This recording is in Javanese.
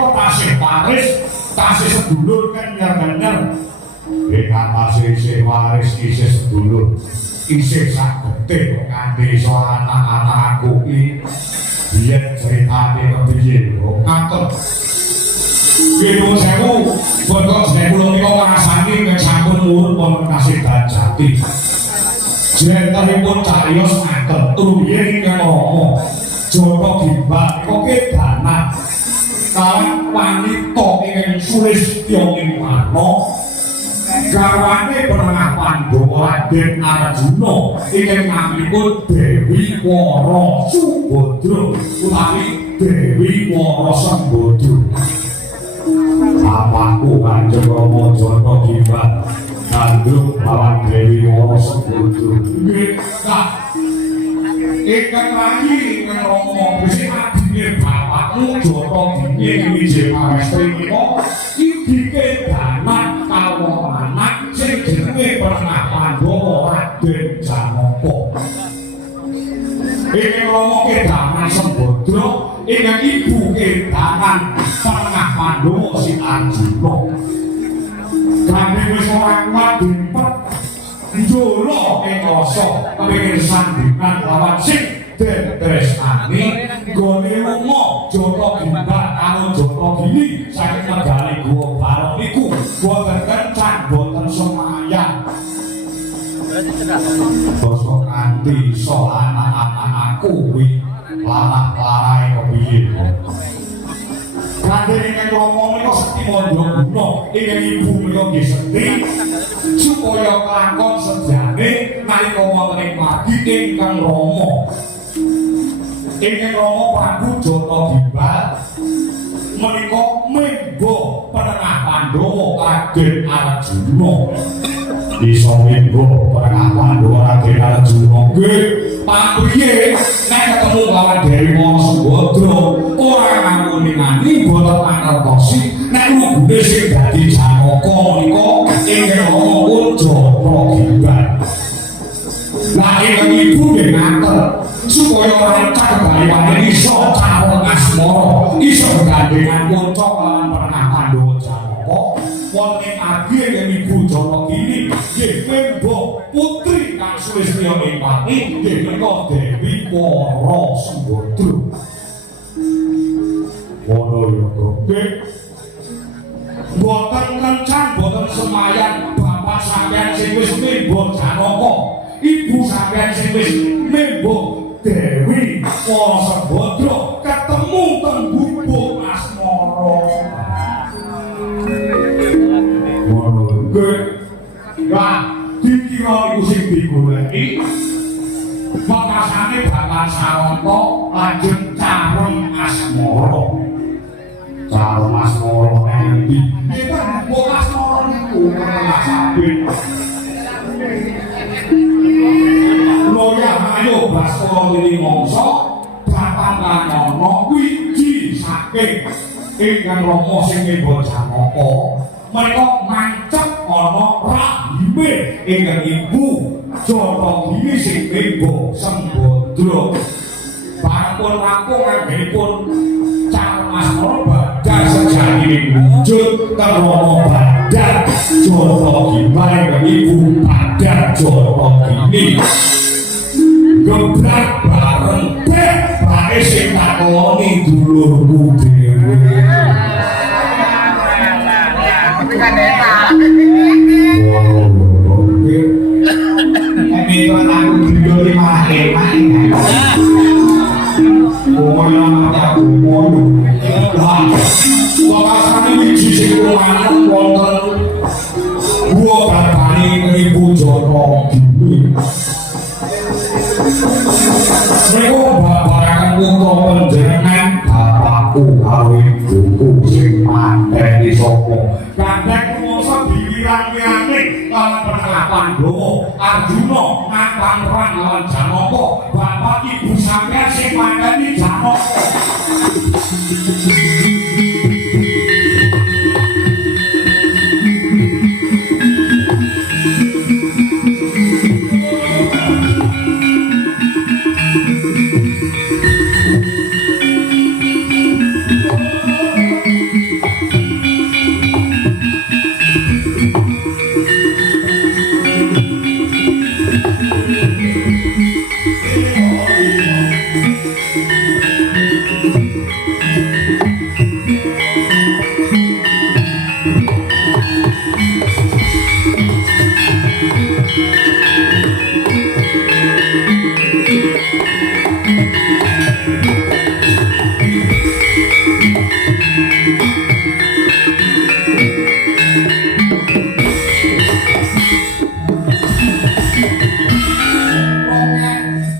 menika tasih waris, tasih sedulur kan bener. Ing atase isih waris isih sedulur. Isih sagete kanthi iso anak-anak aku iki. Biyen critane kepiye kok ngaten. Kira sewu, pokok sewu menika ngrasani nek sampun urip wonten kasebat jati. Jenengipun cariyos ngaten, rumiyin ingkang Rama. Joko Gimbal kok kedanan. Kaliyan wanita ingkang sulistya ing warna. Garwane Pernah Pandhawa Raden Arjuna ingkang naminipun Dewi Wara Subadra utawi Dewi Wara Sembadra. Apaku Kanjeng Rama Joko Gimbal kandhung lawan Dewi Wara Sembadra. Nggih, Kak. Ingkang rayi ingkang Rama wis adine bapakmu Joko Gimbal Wijaya Pawestri menika iki kedanan kawon anak sing jenenge Pernah Pandhawa Raden Janaka. Ingkang Rama kedanan Sembadra ingkang ibu kedanan Pernah Pandhawa si Arjuna. Kanthi wis ora kuat dimpet njolo ing rasa kepengin sandingan lawan sing den tresnani gone lunga Joko Gimbal karo Joko Gini saking negari Guwa Barong niku boten kencan boten semayang. Basa kanthi iso anak-anakku kuwi larah-larahe kepiye kok. Kanthi nek ngomong menika sekti mondho guna ingkang ibu menika nggih sekti supaya kelakon sejane nalika wonten ing pagi ingkang Rama. Ingkang Rama Prabu Joko Gimbal menika menggo Pernah Pandhawa Raden Arjuna. Iso menggo Pernah Pandhawa Raden Arjuna. Nggih, papriye nek ketemu lawan Dewi Wara Sembadra ora nganggo ngani boten mangertosi nek lugune sing dadi Janaka menika ingkang Rama Joko Gimbal. Lah ingkang ibu nggih ngaten supaya rancang bali-bali iso calon asmara iso gandhengan kanca lan Pernah Pandhawa Janaka wonten ing agi ingkang ibu Joko Gini nggih Pembo putri kang sulistya ing pati nggih menika Dewi Wara Sembadra. Wono ya nggih boten kencan boten semayang bapak sampeyan sing wis mimbo Janaka ibu sampeyan sing wis mimbo Dewi Wara Sembadra ketemu teng gubuk asmara. Wono nggih lah dikira iku sing digoleki bakasane bakal sarana lajeng carem asmara. Calon asmara endi? Kita buka asmara niku sabit. Loya ayo Baskara Lili Mangsa Pratandana wiji saking ingkang Rama sing mimba Janaka. Menika mancep ana rahime ingkang ibu Joko Gini sing mimba Sembadra. Parapun rampung anggenipun calon asmara badhar sejane wujud karo badhar Joko Gimbal ingkang ibu badhar Joko Gini. Gebrak bareng bek bae sing takoni dulurku dhewe. Ini kan aku didoli malah Pokoknya aku mono wah wakasane wiji sing kumangan wonten gua bapane ibu Joko Gini. Nego babarangan kutha panjenengan bapakku karo ibuku sing mandheni sapa. Kadang mongso diwirang-wirangi lawan Pernah Pandhawa Arjuna ngambang perang lawan Janaka. Bapak ibu sampeyan sing mandheni Janaka.